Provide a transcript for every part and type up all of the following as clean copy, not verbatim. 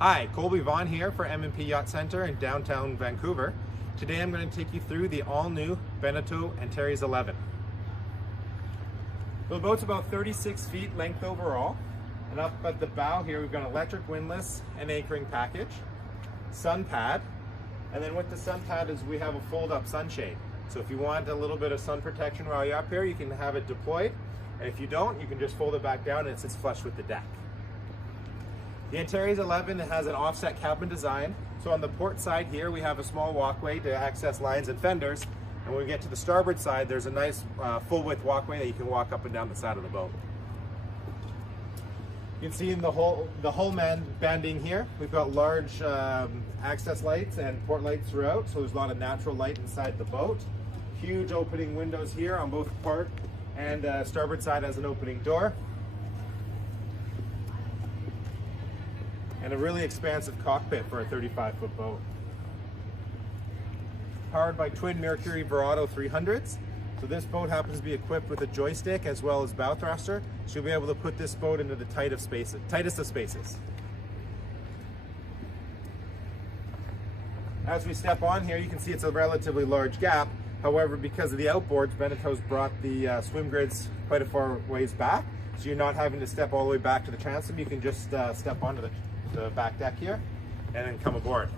Hi, Kolby Vaughan here for M P Yacht Centre in downtown Vancouver. Today I'm going to take you through the all-new Beneteau Antares 11. The boat's about 36 feet length overall, and up at the bow here we've got an electric windlass and anchoring package, sun pad, and then with the sun pad is we have a fold-up sunshade. So if you want a little bit of sun protection while you're up here, you can have it deployed, and if you don't, you can just fold it back down and it sits flush with the deck. The Antares 11 has an offset cabin design. So on the port side here, we have a small walkway to access lines and fenders. And when we get to the starboard side, there's a nice full width walkway that you can walk up and down the side of the boat. You can see in the hull banding here, we've got large access lights and port lights throughout. So there's a lot of natural light inside the boat. Huge opening windows here on both port and starboard side has an opening door. And a really expansive cockpit for a 35-foot boat. Powered by twin Mercury Verado 300s. So this boat happens to be equipped with a joystick as well as bow thruster. So you'll be able to put this boat into the tightest of spaces. As we step on here, you can see it's a relatively large gap. However, because of the outboards, Beneteau's brought the swim grids quite a far ways back. So you're not having to step all the way back to the transom. You can just step onto the back deck here and then come aboard.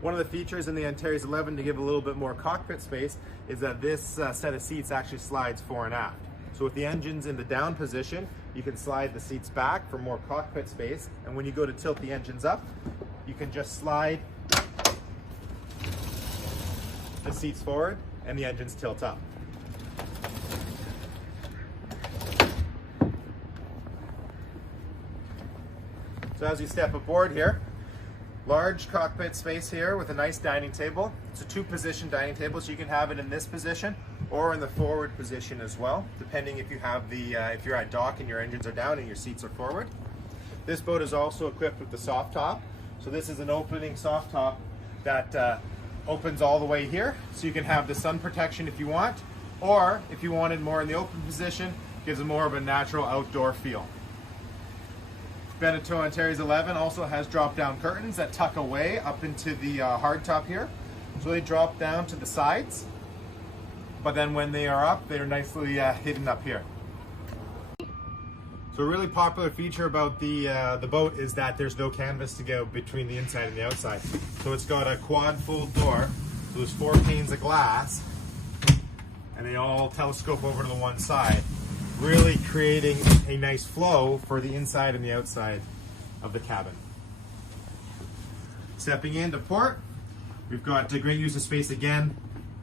One of the features in the Antares 11 to give a little bit more cockpit space is that this set of seats actually slides fore and aft. So with the engines in the down position, you can slide the seats back for more cockpit space, and when you go to tilt the engines up, you can just slide the seats forward and the engines tilt up. So as you step aboard here, large cockpit space here with a nice dining table. It's a two-position dining table, so you can have it in this position or in the forward position as well, depending if you have if you're at dock and your engines are down and your seats are forward. This boat is also equipped with the soft top. So this is an opening soft top that opens all the way here, so you can have the sun protection if you want, or if you wanted more in the open position, gives it more of a natural outdoor feel. Beneteau Antares 11 also has drop-down curtains that tuck away up into the hardtop here. So they drop down to the sides, but then when they are up, they're nicely hidden up here. So a really popular feature about the boat is that there's no canvas to go between the inside and the outside. So it's got a quad fold door, so there's 4 panes of glass, and they all telescope over to the one side, really creating a nice flow for the inside and the outside of the cabin. Stepping into port, we've got a great use of space again.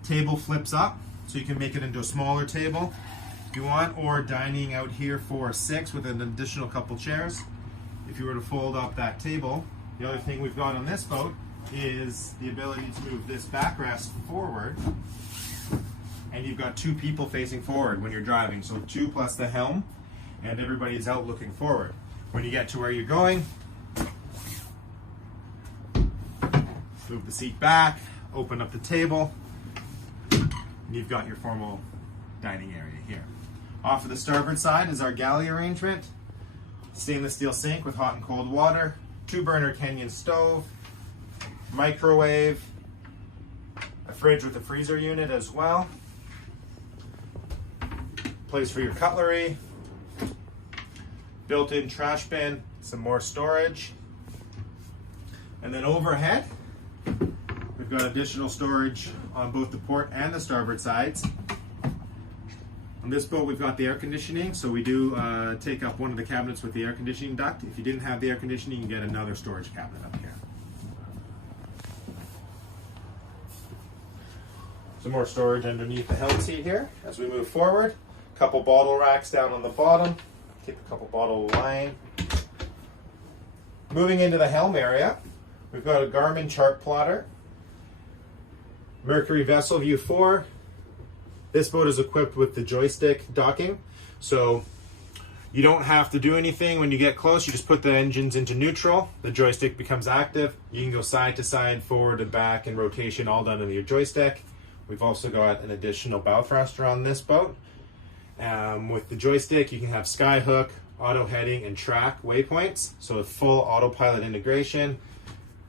Table flips up, so you can make it into a smaller table if you want, or dining out here for 6 with an additional couple chairs. If you were to fold up that table, the other thing we've got on this boat is the ability to move this backrest forward, and you've got 2 people facing forward when you're driving. So 2 plus the helm, and everybody's out looking forward. When you get to where you're going, move the seat back, open up the table, and you've got your formal dining area here. Off of the starboard side is our galley arrangement. Stainless steel sink with hot and cold water, 2-burner Kenyan stove, microwave, a fridge with a freezer unit as well. Place for your cutlery, built-in trash bin, some more storage, and then overhead we've got additional storage on both the port and the starboard sides. On this boat we've got the air conditioning, so we do take up one of the cabinets with the air conditioning duct. If you didn't have the air conditioning, you can get another storage cabinet up here. Some more storage underneath the helm seat here as we move forward. Couple bottle racks down on the bottom. Keep a couple bottle line. Moving into the helm area, we've got a Garmin chart plotter, Mercury Vessel View 4. This boat is equipped with the joystick docking, so you don't have to do anything when you get close. You just put the engines into neutral, the joystick becomes active. You can go side to side, forward and back, and rotation all done with your joystick. We've also got an additional bow thruster on this boat. With the joystick, you can have sky hook, auto heading and track waypoints. So with full autopilot integration,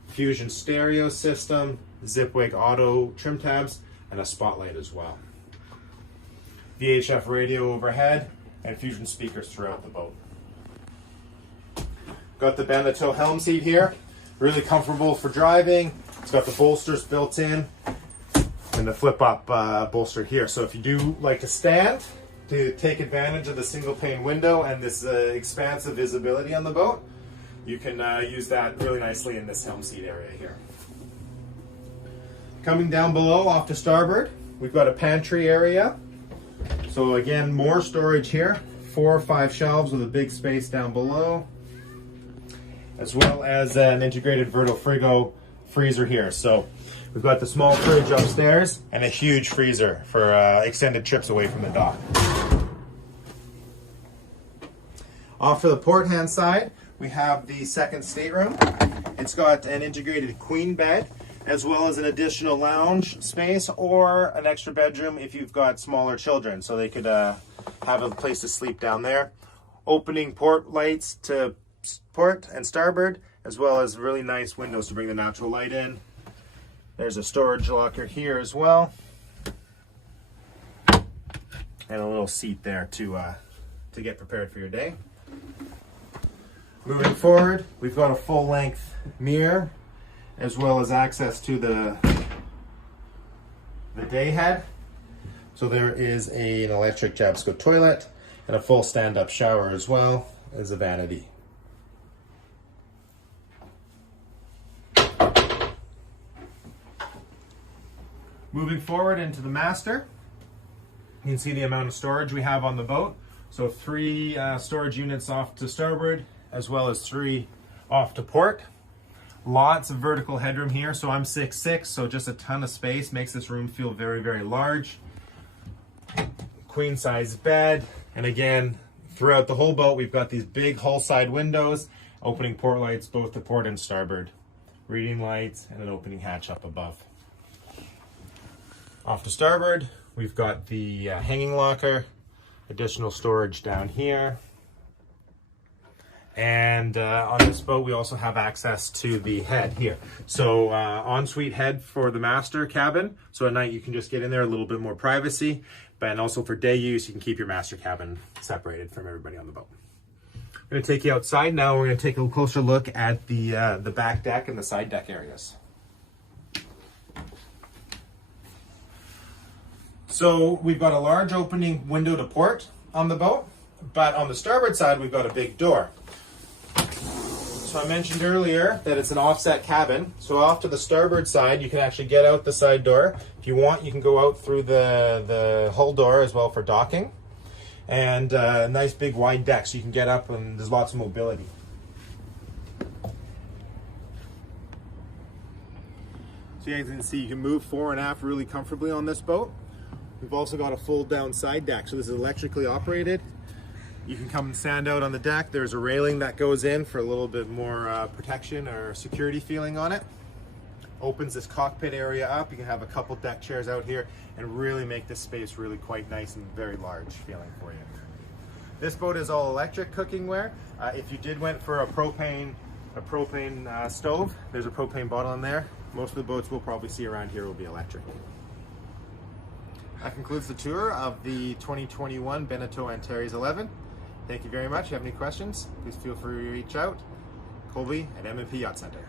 Fusion stereo system, Zipwig auto trim tabs, and a spotlight as well. VHF radio overhead and Fusion speakers throughout the boat. Got the Beneteau Helm Seat here, really comfortable for driving. It's got the bolsters built in and the flip up bolster here. So if you do like to stand, to take advantage of the single pane window and this expansive visibility on the boat, you can use that really nicely in this Helm Seat area here. Coming down below off to starboard, we've got a pantry area. So again, more storage here, 4 or 5 shelves with a big space down below, as well as an integrated Verto-Frigo freezer here. So we've got the small fridge upstairs and a huge freezer for extended trips away from the dock. Off to the port hand side, we have the second stateroom. It's got an integrated queen bed, as well as an additional lounge space or an extra bedroom if you've got smaller children, so they could have a place to sleep down there. Opening port lights to port and starboard, as well as really nice windows to bring the natural light in. There's a storage locker here as well, and a little seat there to get prepared for your day. Moving forward, we've got a full-length mirror, as well as access to the day head. So there is an electric Jabsco toilet and a full stand-up shower, as well as a vanity. Moving forward into the master, you can see the amount of storage we have on the boat. So 3 storage units off to starboard, as well as 3 off to port. Lots of vertical headroom here. So I'm 6'6", so just a ton of space. Makes this room feel very, very large. Queen size bed. And again, throughout the whole boat, we've got these big hull side windows, opening port lights both to port and starboard. Reading lights and an opening hatch up above. Off to starboard, we've got the hanging locker, additional storage down here. And on this boat, we also have access to the head here. So ensuite head for the master cabin. So at night, you can just get in there, a little bit more privacy. And also for day use, you can keep your master cabin separated from everybody on the boat. I'm going to take you outside now. We're going to take a closer look at the back deck and the side deck areas. So we've got a large opening window to port on the boat, but on the starboard side, we've got a big door. So I mentioned earlier that it's an offset cabin. So off to the starboard side, you can actually get out the side door. If you want, you can go out through the hull door as well for docking. And a nice big wide deck, so you can get up and there's lots of mobility. So you guys can see you can move fore and aft really comfortably on this boat. We've also got a fold down side deck, so this is electrically operated. You can come and stand out on the deck. There's a railing that goes in for a little bit more protection or security feeling on it. Opens this cockpit area up. You can have a couple deck chairs out here and really make this space really quite nice and very large feeling for you. This boat is all electric cookware. If you did went for a propane stove, there's a propane bottle in there. Most of the boats we'll probably see around here will be electric. That concludes the tour of the 2021 Beneteau Antares 11. Thank you very much. If you have any questions, please feel free to reach out. Kolby at M P Yacht Centre.